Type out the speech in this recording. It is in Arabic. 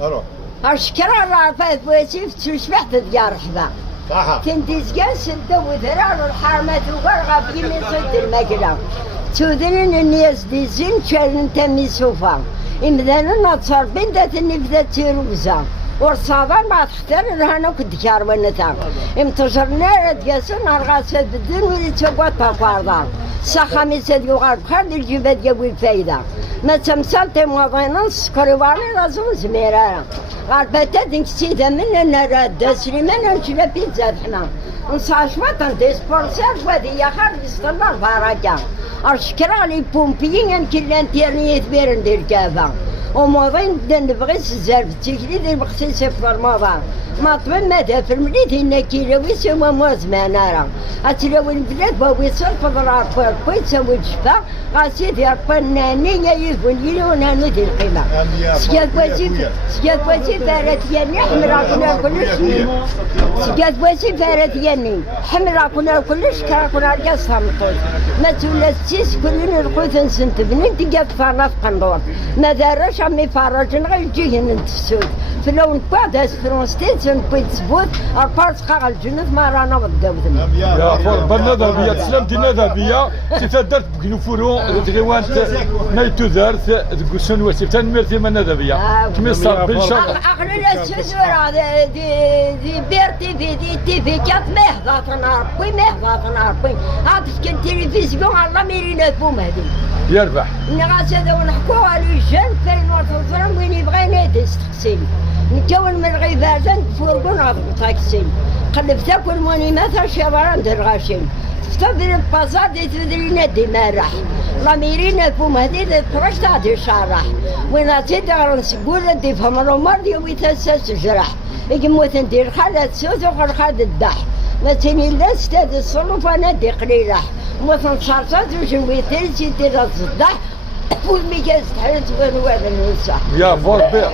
اروح اشكرا رافات بوسيف تشبحت ديار حبا صح كنتي سكان سدو وذرار الحرمات وقرغة في مصد المجرى تودرين الناس دي زين شارن تمي سوفا إمدانا نتصر بنت النفذة تيروزا ورصادا ما تختار رهنا كدكار ونتا امتجرنا ردياسون أرغاسات بدون ولي تبوات بقواردار ساخامي سديو غارب خارد الجبات جابوا الفايدة ما تمثلت موضينا سكريواني رازون زميرارا غارباتا دنكسيدا من النراد سليمان نشلا بيتزا حنا نصاش وطن ديسبورسال ودي خارج يستنى البركة أشكرا لي بومبيين كلان تيرني يتبيرن دير كافا وموضين نبغي الزرب تيكلي دير بخصيص في رمضان ما طبن ماذا في المريد هنا كيلوي سوا موزمان راه أتلاوي البلاد بوي صرف ضرار كوي تسوي الشفا غاسيدي ربناني يذبون يلونا ندي القيمة سكات وزي فارت ياني حمرا كنا كلش سكات وزي فارت ياني حمرا كنا كلش كرا كنا رقصها مطول ما تولى السيس كلنا القوث نسنت بنين تقف فرنا في قندور ما دارش عمي فرج نغير جيهن نتفسود فلو نقعد فرنسا نبيت سبوت البارس قاع الجنة ما رانا بالدوزن يا فور بالنظرية تسلم دي نظرية تتدرت بكنوفورو تغيوان نايتو دارت تقولون وسيفتان مرتي من نظرية تمسر بالشر أغلى السوسورة دي بيرتي في دي في كات مهضات ناربوي مهضات ناربوي عاد في التلفزيون الله ميرينا فوم هذي يربح نغاس هذا ونحكوا على الجن في المرتضى وين يبغى ينادي يستقسم نكون من غيبازا فورقون غادي تاكسين قلب تاكل موني مثلا شبران در غاشين تفضل البازار دي تدرينا دي مرح لاميرينا فوم هذي تفرش تاعتي شارح وين تدغر نسقول دي فهم العمر دي ويتسس جرح يجموت ندير خالد سوس وخر خالد الدح ما تاني لا استاذ الصرف انا دي قليلح مثلا صارصات وجنوي تلسي دير الصداح والميكاس تحرت وين وين الوسع يا فور بيع